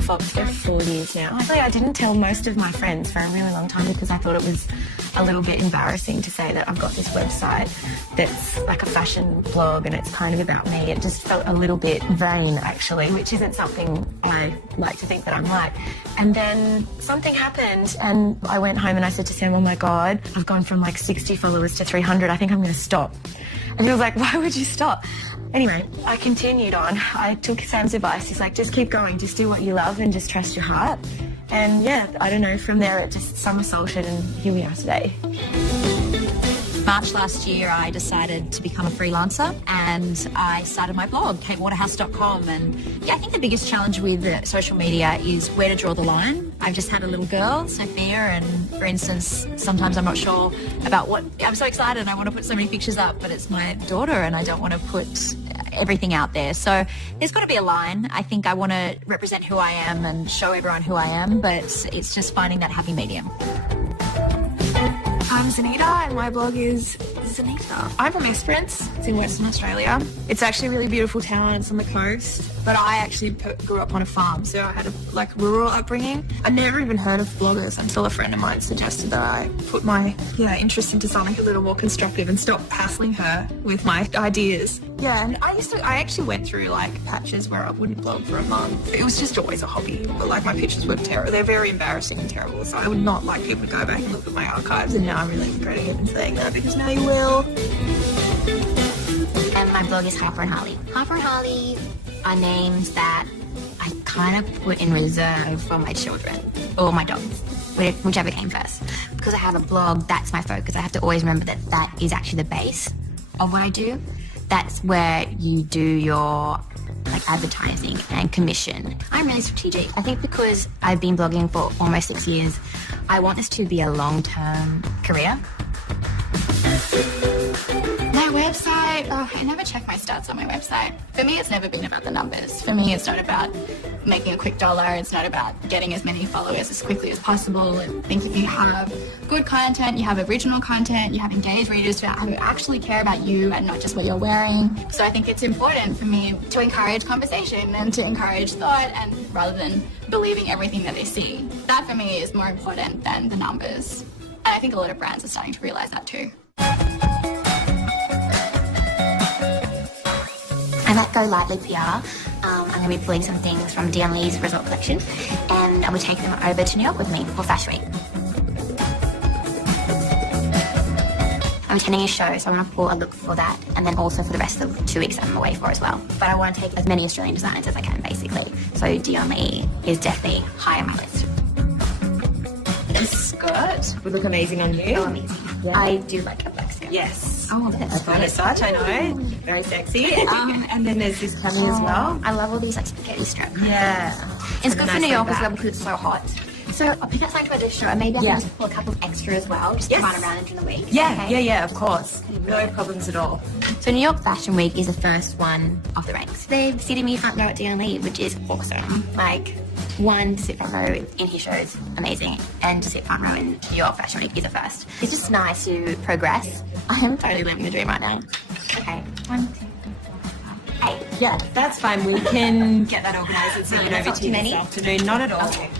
Fox for 4 years now. Actually, I didn't tell most of my friends for a really long time because I thought it was a little bit embarrassing to say that I've got this website that's like a fashion blog and it's kind of about me. It just felt a little bit vain, actually, which isn't something I like to think that I'm like. And then something happened and I went home and I said to Sam, oh my God, I've gone from like 60 followers to 300. I think I'm going to stop. And he was like, why would you stop? Anyway, I continued on. I took Sam's advice. He's like, just keep going, just do what you love and just trust your heart. And yeah, I don't know, from there it just somersaulted and here we are today. March last year, I decided to become a freelancer and I started my blog, katewaterhouse.com. And yeah, I think the biggest challenge with social media is where to draw the line. I've just had a little girl, Sophia, and for instance, sometimes I'm not sure about what, I'm so excited and I want to put so many pictures up, but it's my daughter and I don't want to put everything out there. So there's got to be a line. I think I want to represent who I am and show everyone who I am, but it's just finding that happy medium. I'm Zanita and my blog is Zanita. I'm from Esperance. It's in Western Australia. It's actually a really beautiful town. It's on the coast. But I actually grew up on a farm, so I had a rural upbringing. I never even heard of bloggers until a friend of mine suggested that I put my interest into something a little more constructive and stop hassling her with my ideas. Yeah, and I actually went through like patches where I wouldn't blog for a month. It was just always a hobby, but like my pictures were terrible. They're very embarrassing and terrible, so I would not like people to go back and look at my archives, and now I'm really regretting even saying that because now you will. And my blog is Harper and Harley. Harper and Harley are names that I kind of put in reserve for my children or my dogs, whichever came first. Because I have a blog, that's my focus. I have to always remember that that is actually the base of what I do. That's where you do your like advertising and commission. I'm really strategic. I think because I've been blogging for almost 6 years, I want this to be a long-term career. My website, I never check my stats on my website. For me, it's never been about the numbers. For me, it's not about making a quick dollar. It's not about getting as many followers as quickly as possible. I think if you have good content, you have original content, you have engaged readers who actually care about you and not just what you're wearing. So I think it's important for me to encourage conversation and to encourage thought, and rather than believing everything that they see. That for me is more important than the numbers. And I think a lot of brands are starting to realize that too. I'm at Go Lightly PR. I'm going to be pulling some things from Dion Lee's resort collection and I'll be taking them over to New York with me for Fashion Week. I'm attending a show, so I want to pull a look for that, and then also for the rest of the 2 weeks I'm away for as well. But I want to take as many Australian designers as I can, basically. So Dion Lee is definitely high on my list. This skirt would look amazing on you. Oh, amazing. Yeah. I do like a black skirt. Yes. Oh, that's fun as such, I know. Very sexy. And then there's this cami as well. I love all these like spaghetti strap. Yeah. It's good for New York as well because it's so hot. So I'll pick up something for this show, and maybe I can just pull a couple of extra as well, just to run around during the week. Yeah, of course. No problems at all. So New York Fashion Week is the first one of the ranks. They've seated me front row at Dion Lee, which is awesome. Like, one, to sit front row in his shows, amazing. And to sit front row in New York Fashion Week is a first. It's just nice to progress. I am totally living the dream right now. Okay, 1, 2, 3, 4, 5, 8. Yeah, that's fine. We can get that organised and send it over to you this afternoon. Not at all. Okay.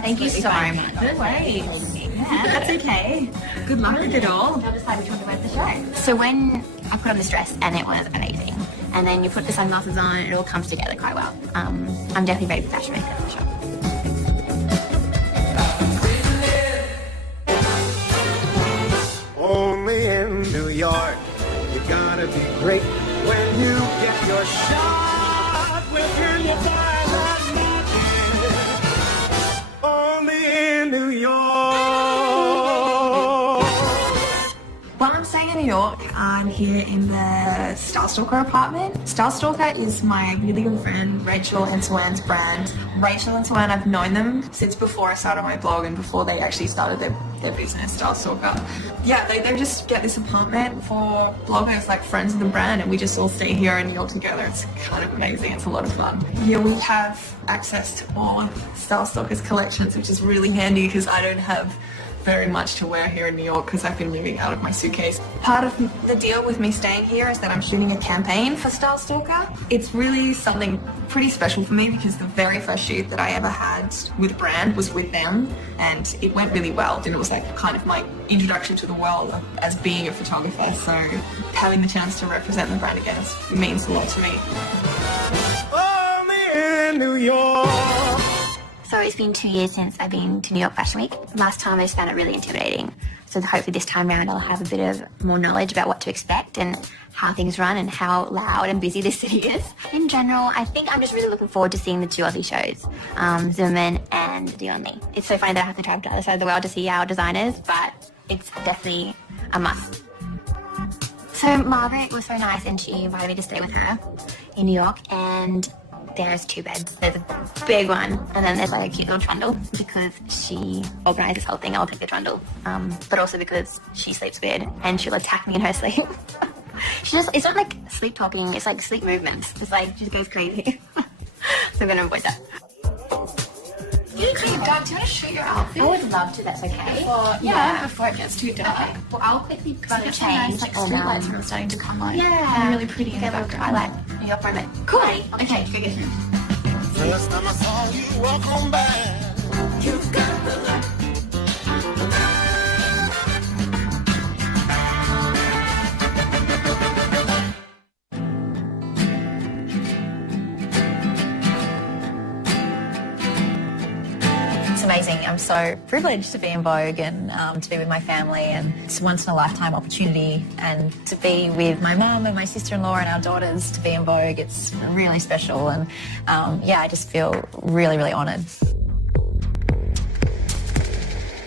Thank you so much. No way. Yeah, that's okay. Good luck with it all. I'll decide which one to wear for the show. So when I put on this dress, and it was amazing, and then you put the sunglasses on, it all comes together quite well. I'm definitely ready for Fashion Week, for sure. Only in New York, you gotta be great when you get your shot. We'll hear you by that magic. Only in New York. While I'm staying in New York, I'm here in the Style Stalker apartment. Style Stalker is my really good friend, Rachel and Swan's brand. Rachel and Swan, I've known them since before I started my blog and before they actually started their business, Style Stalker. Yeah, they just get this apartment for bloggers, like friends of the brand, and we just all stay here in New York together. It's kind of amazing. It's a lot of fun. Here we have access to all Style Stalker's collections, which is really handy because I don't have very much to wear here in New York because I've been living out of my suitcase. Part of the deal with me staying here is that I'm shooting a campaign for Style Stalker. It's really something pretty special for me because the very first shoot that I ever had with a brand was with them, and it went really well, and it was like kind of my introduction to the world as being a photographer, so having the chance to represent the brand again means a lot to me. Only in New York. So it's been 2 years since I've been to New York Fashion Week. Last time I just found it really intimidating. So hopefully this time around I'll have a bit of more knowledge about what to expect and how things run and how loud and busy this city is. In general, I think I'm just really looking forward to seeing the two Aussie shows, Zimmerman and The Only. It's so funny that I have to travel to the other side of the world to see our designers, but it's definitely a must. So Margaret was so nice and she invited me to stay with her in New York, and there's 2 beds. There's a big one, and then there's like a cute little trundle because she organised this whole thing. I'll take the trundle, but also because she sleeps weird and she'll attack me in her sleep. It's not like sleep talking, it's like sleep movements. It's like, she goes crazy. So I'm going to avoid that. You look really dark. Do you want to show your outfit? I would love to, that's okay. Yeah, before it gets too dark. Okay. Well, I'll quickly go to Nice, change. like streetlights are starting to come on. Yeah. And really pretty in the Get a little background. twilight New York moment. Cool. Okay, go get it. First time I saw you walk on by, you got the light. It's amazing. I'm so privileged to be in Vogue and to be with my family, and it's a once in a lifetime opportunity, and to be with my mum and my sister-in-law and our daughters to be in Vogue, it's really special, and I just feel really, really honoured.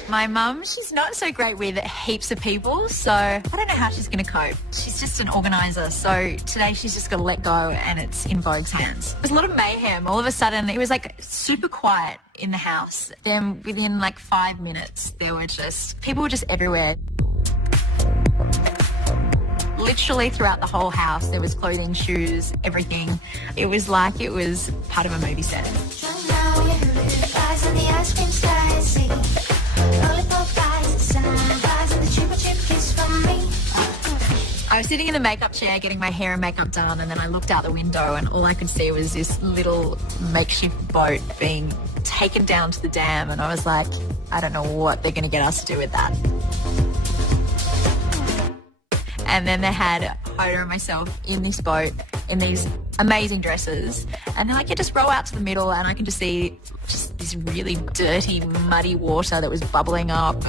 My mum, she's not so great with heaps of people, so I don't know how she's going to cope. She's just an organiser, so today she's just got to let go and it's in Vogue's hands. There's a lot of mayhem. All of a sudden, it was like super quiet in the house. Then within like 5 minutes, people were just everywhere. Literally throughout the whole house, there was clothing, shoes, everything. It was like it was part of a movie set. I was sitting in the makeup chair getting my hair and makeup done, and then I looked out the window and all I could see was this little makeshift boat being taken down to the dam, and I was like, I don't know what they're going to get us to do with that. And then they had Hoda and myself in this boat in these amazing dresses, and they're like, yeah, just row out to the middle, and I can just see just this really dirty, muddy water that was bubbling up,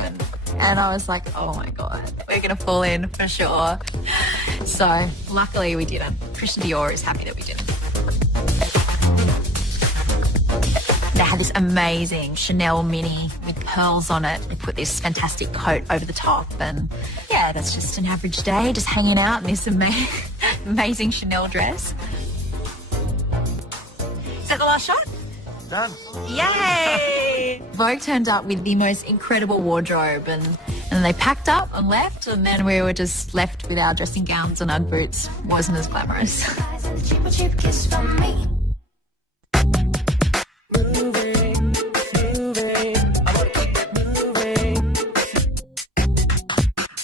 and I was like, oh my God, we're going to fall in for sure. So luckily we didn't. Christian Dior is happy that we didn't. They had this amazing Chanel mini with pearls on it. They put this fantastic coat over the top, and yeah, that's just an average day, just hanging out in this amazing Chanel dress. Is that the last shot? Done. Yay! Vogue turned up with the most incredible wardrobe, and they packed up and left, and then we were just left with our dressing gowns and Ugg boots. Wasn't as glamorous.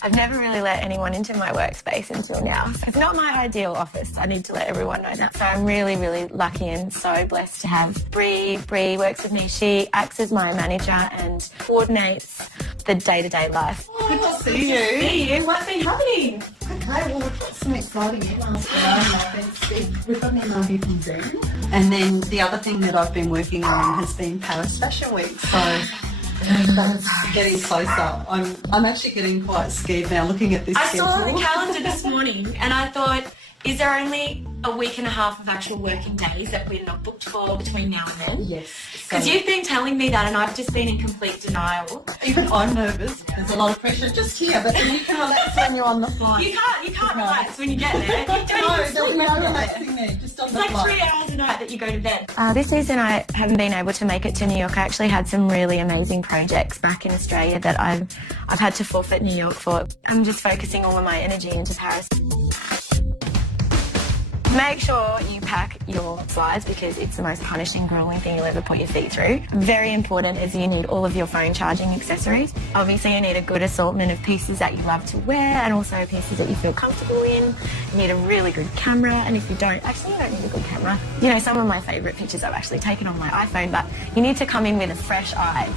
I've never really let anyone into my workspace until now. So it's not my ideal office. I need to let everyone know that. So I'm really, really lucky and so blessed to have Bree. Bree works with me. She acts as my manager and coordinates the day-to-day life. Good to see you. See you. What's been happening? Okay, well, we've got some exciting emails. We've got an email here from Zen. And then the other thing that I've been working on has been Paris Fashion Week. So that's getting closer. I'm actually getting quite scared now looking at this I schedule. saw on the calendar this morning and I thought, is there only a week and a half of actual working days that we're not booked for between now and then? Yes. Because you've been telling me that and I've just been in complete denial. Even I'm nervous. There's a lot of pressure just here, but then you can relax when you're on the flight. You can't relax when you get there. You don't No, even there'll sleep be no when you're there. relaxing there, just on It's the like flight. 3 hours a night that you go to bed. This season I haven't been able to make it to New York. I actually had some really amazing projects back in Australia that I've had to forfeit New York for. I'm just focusing all of my energy into Paris. Make sure you pack your slides because it's the most punishing, grueling thing you'll ever put your feet through. Very important is you need all of your phone charging accessories. Obviously, you need a good assortment of pieces that you love to wear and also pieces that you feel comfortable in. You need a really good camera, and if you don't, actually you don't need a good camera. You know, some of my favourite pictures I've actually taken on my iPhone, but you need to come in with a fresh eye.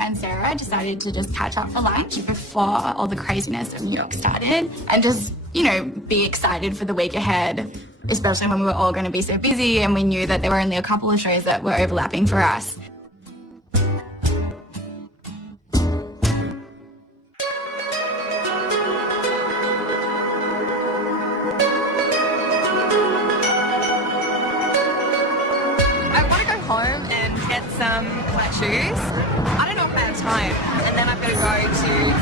And Sarah decided to just catch up for lunch before all the craziness of New York started and just, you know, be excited for the week ahead, especially when we were all going to be so busy and we knew that there were only a couple of shows that were overlapping for us. I want to go home and get some flat shoes. I don't know if I have time. And then I've got to go to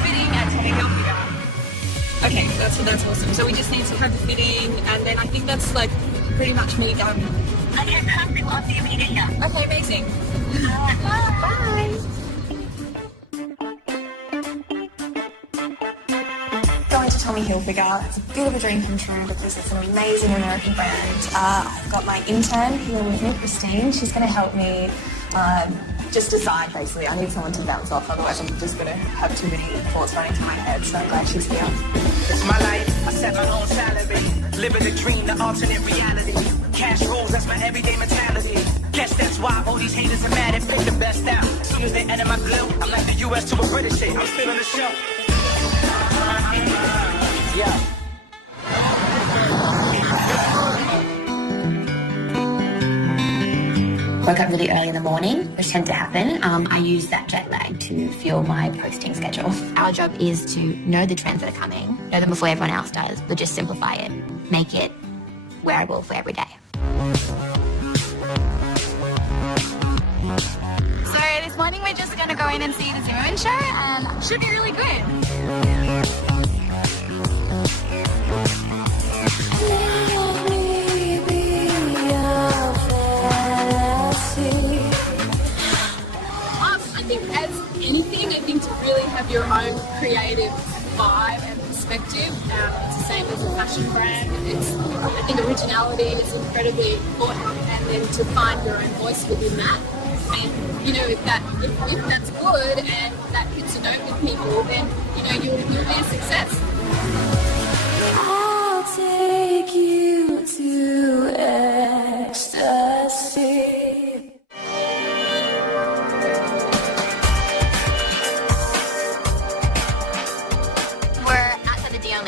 fitting at Tommy Hilfiger. Okay, that's awesome. So we just need to have the fitting, and then I think that's like pretty much me done. Okay, perfect. I'll see you when you get here. Okay, amazing. Bye. Going to Tommy Hilfiger, it's a bit of a dream come true because it's an amazing American brand. I've got my intern here with me, Christine. She's going to help me just decide, basically. I need someone to bounce off, otherwise I'm just going to have too many thoughts running through my head, so I'm glad she's here. It's my life, I set my own salary. Living the dream, the alternate reality. Cash rules, that's my everyday mentality. Guess that's why all these haters are mad and pick the best out. As soon as they enter my grill, I'm like the US to a British shit. I'm still on the show. Yeah. Woke up really early in the morning, which tends to happen. I use that jet lag to fuel my posting schedule. Our job is to know the trends that are coming, know them before everyone else does, but just simplify it, make it wearable for every day. So this morning we're just going to go in and see the Zimmerman show and it should be really good. I think as anything, I think to really have your own creative vibe and perspective, it's the same as a fashion brand. I think originality is incredibly important, and then to find your own voice within that. And you know, if that's good and that hits a note with people, then you know you'll be a success. I'll take you to ecstasy.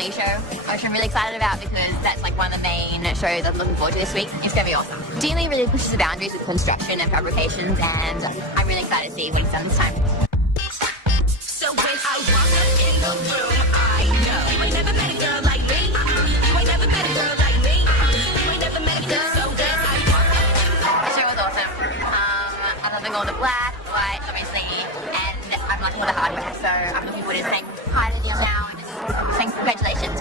Show, which I'm really excited about because that's like one of the main shows I'm looking forward to this week. It's going to be awesome. DME really pushes the boundaries with construction and fabrications, and I'm really excited to see what he's done this time. So when I walk up in the room, I know you ain't never met a girl like me. You ain't never met a girl like me. You ain't never met a girl. So when I walk up in The show was awesome. I'm loving all the black, white, obviously, and I'm liking all the hardware, so I'm looking forward to saying hi to them now and just saying congratulations.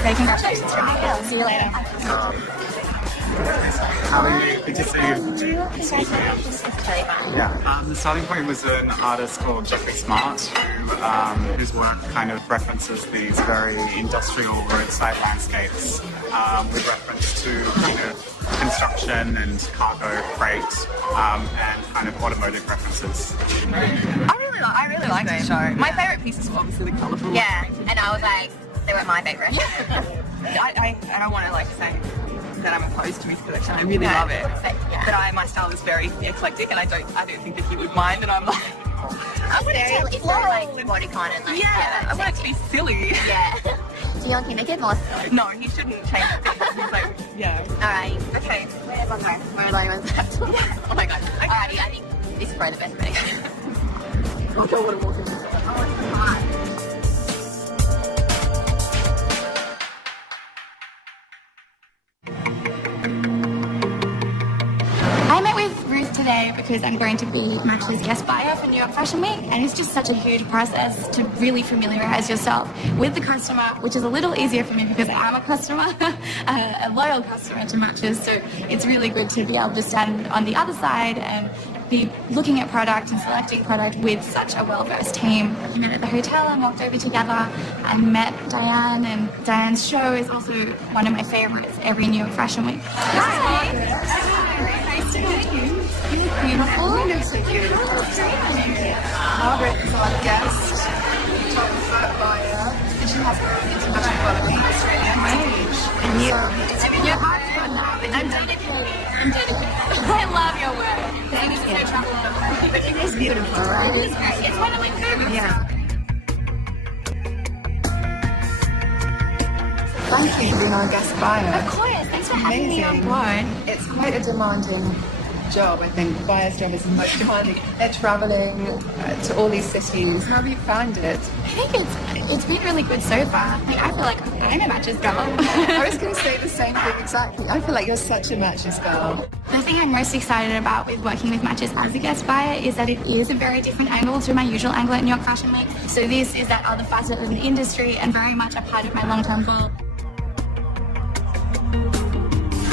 Say congratulations from me. See you later. How are you? Good to see you. Yeah. The starting point was an artist called Jeffrey Smart, whose work kind of references these very industrial roadside landscapes with reference to kind of construction and cargo freight and kind of automotive references. I really liked the show. My favourite pieces were obviously the colourful. Yeah, and I was like, they were my favourite. I don't want to like say that I'm opposed to his collection. I really love it. But my style is very eclectic, and I don't think that he would mind. And I'm like, I want to tell it's more like bodycon and like I want it to be silly. Yeah. Do you want to make it more silly? No, he shouldn't change it. He's like, yeah. Alright. Okay. Where's one more? Where are the only ones left? Oh my god. Okay. Alrighty, I think this is probably the best thing. I don't want to walk in. Oh, it's hot. I met with Ruth today because because I'm going to be Match's guest buyer for New York Fashion Week, and it's just such a huge process to really familiarize yourself with the customer, which is a little easier for me because I am a customer, a loyal customer to Matches, so it's really good to be able to stand on the other side and be looking at product and selecting product with such a well-versed team. We met at the hotel and walked over together and met Diane, and Diane's show is also one of my favorites every New York Fashion Week. Hi. Nice to meet you. You look beautiful. You look so beautiful. Margaret is our guest, buyer, and she has her international quality. It's really amazing. And you're hard to now, but I'm dedicated. I love your work. It is so tropical. It is beautiful, right? It is great. It's one of my favorites. Yeah. Thank you for being our guest buyer. Of course. Thanks for having me on board. It's quite a demanding job, I think. Buyer's job is the most demanding. They're travelling to all these cities. How have you found it? I think it's been really good so far. Like, I feel like I'm a Matches girl. I was going to say the same thing exactly. I feel like you're such a Matches girl. The thing I'm most excited about with working with Matches as a guest buyer is that it is a very different angle to my usual angle at New York Fashion Week. So this is that other facet of the industry and very much a part of my long-term goal.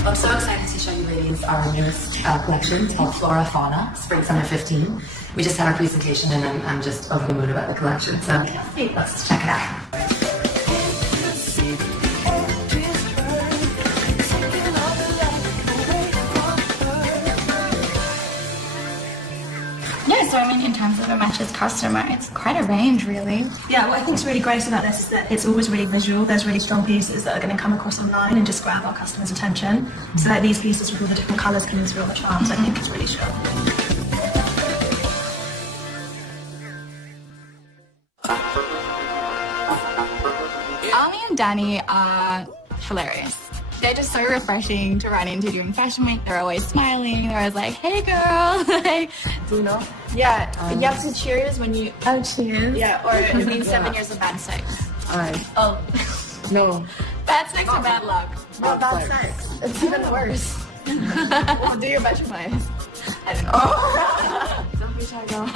I'm so excited to show you ladies our newest collection. It's called Flora Fauna, Spring Summer 15. We just had our presentation and I'm just over the moon about the collection. So let's check it out. Yeah, so I mean, in terms of a Matches customer, it's quite a range, really. Yeah, what I think is really great about this is that it's always really visual. There's really strong pieces that are going to come across online and just grab our customers' attention. So that these pieces with all the different colours can use all the charms, I think it's really sure. Ali and Danny are hilarious. They're just so refreshing to run into during Fashion Week. They're always smiling. They're always like, hey, girl. Do you know? Yeah. You have to cheers when you... Oh, cheers? Yeah. Or it means 7 years of bad sex. Oh. No. Bad sex or bad luck? Not bad sex. It's even worse. Well, do your butterflies. I don't know. Don't be shy, girl.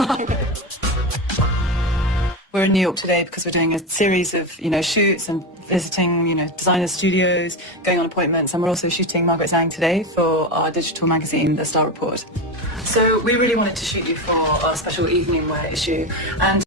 We're in New York today because we're doing a series of, shoots and visiting, designer studios, going on appointments, and we're also shooting Margaret Zhang today for our digital magazine, The Star Report. So we really wanted to shoot you for our special evening wear issue, and